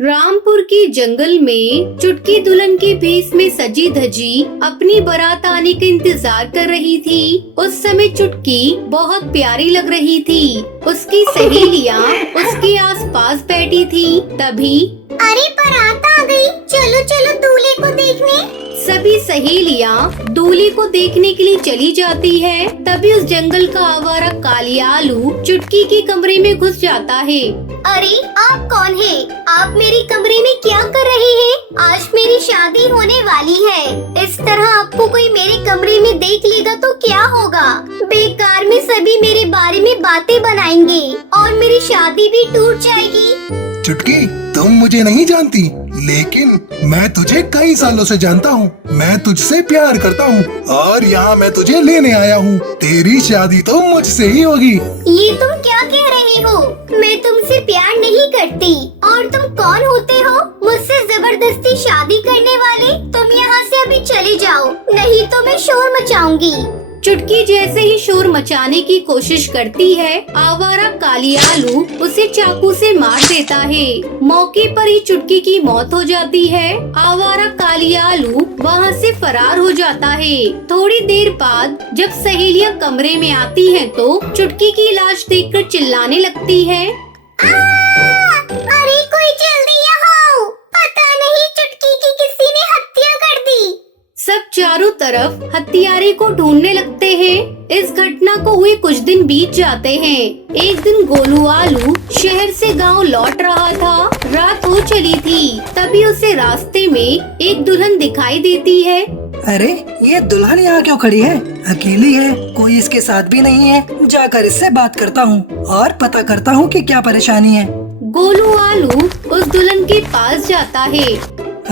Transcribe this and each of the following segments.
रामपुर के जंगल में चुटकी दुल्हन के भेष में सजी धजी अपनी बारात आने का इंतजार कर रही थी। उस समय चुटकी बहुत प्यारी लग रही थी। उसकी सहेलियां उसके आसपास बैठी थी। तभी अरे बारात आ गई, चलो चलो दूल्हे को देखने। सभी सहेलियां दूल्हे को देखने के लिए चली जाती है। तभी उस जंगल का आवारा कालियालू चुटकी के कमरे में घुस जाता है। अरे आप कौन है? आप मेरे कमरे में क्या कर रहे हैं? आज मेरी शादी होने वाली है। इस तरह आपको कोई मेरे कमरे में देख लेगा तो क्या होगा? बेकार में सभी मेरे बारे में बातें बनाएंगे और मेरी शादी भी टूट जाएगी। चुटकी, तुम मुझे नहीं जानती, लेकिन मैं तुझे कई सालों से जानता हूँ। मैं तुझसे प्यार करता हूँ और यहाँ मैं तुझे लेने आया हूँ। तेरी शादी तो मुझसे ही होगी। ये तुम क्या कह रहे हो? मैं तुमसे प्यार नहीं करती। और तुम कौन होते हो मुझसे जबरदस्ती शादी करने वाले? तुम यहाँ से अभी चले जाओ, नहीं तो मैं शोर मचाऊंगी। चुटकी जैसे ही शोर मचाने की कोशिश करती है, आवारा कालियालू उसे चाकू से मार देता है। मौके पर ही चुटकी की मौत हो जाती है। आवारा कालियालू वहाँ से फरार हो जाता है। थोड़ी देर बाद जब सहेलियां कमरे में आती हैं, तो चुटकी की लाश देखकर चिल्लाने लगती है। अरे कोई जल्दी यहाँ आओ, पता नहीं चुटकी की किसी ने हत्या कर दी। सब चारों तरफ हत्यारे को ढूंढने लगते हैं। इस घटना को हुए कुछ दिन बीत जाते हैं। एक दिन गोलू आलू शहर से गांव लौट रहा था। रात हो चली थी। तभी उसे रास्ते में एक दुल्हन दिखाई देती है। अरे ये दुल्हन यहाँ क्यों खड़ी है? अकेली है, कोई इसके साथ भी नहीं है। जाकर इससे बात करता हूँ और पता करता हूँ कि क्या परेशानी है। गोलू आलू उस दुल्हन के पास जाता है।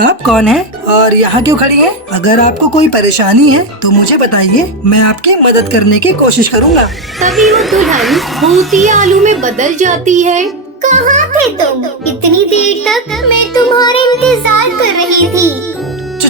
आप कौन हैं और यहाँ क्यों खड़ी हैं? अगर आपको कोई परेशानी है तो मुझे बताइए, मैं आपकी मदद करने की कोशिश करूँगा। तभी वो दुल्हन भूती आलू में बदल जाती है। कहाँ थे तुम? इतनी देर तक मैं तुम्हारे इंतजार कर रही थी।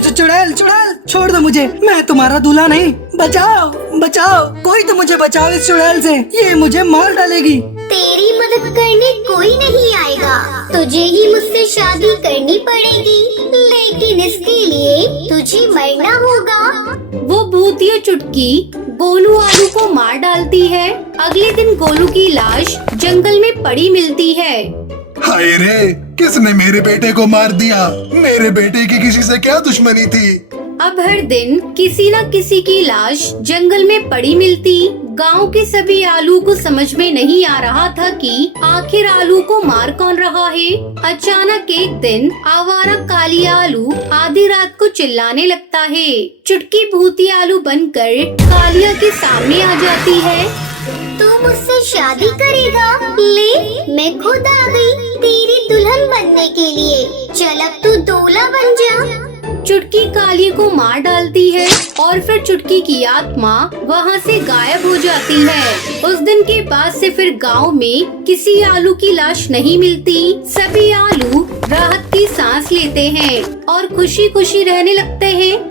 चुड़ैल चुड़ैल, छोड़ दो मुझे, मैं तुम्हारा दूल्हा नहीं। बचाओ बचाओ, कोई तो मुझे बचाओ इस चुड़ैल से, ये मुझे मार डालेगी। तेरी मदद करने कोई नहीं आएगा, तुझे ही मुझसे शादी करनी पड़ेगी, लेकिन इसके लिए तुझे मरना होगा। वो भूतिया चुटकी गोलू आलू को मार डालती है। अगले दिन गोलू की लाश जंगल में पड़ी मिलती है। हाय रे, किसने मेरे बेटे को मार दिया? मेरे बेटे की किसी से क्या दुश्मनी थी? अब हर दिन किसी न किसी की लाश जंगल में पड़ी मिलती। गांव के सभी आलू को समझ में नहीं आ रहा था कि आखिर आलू को मार कौन रहा है। अचानक एक दिन आवारा कालियालू आधी रात को चिल्लाने लगता है। चुटकी भूती आलू बनकर कालिया के सामने आ जाती है। तू मुझसे शादी करेगा? ले, मैं खुद आ गई तेरी दुल्हन बनने के लिए। चल अब तू दूल्हा बन जा। चुटकी कालिया को मार डालती है और फिर चुटकी की आत्मा वहाँ से गायब हो जाती है। उस दिन के बाद से फिर गांव में किसी आलू की लाश नहीं मिलती। सभी आलू राहत की सांस लेते हैं और खुशी खुशी रहने लगते हैं।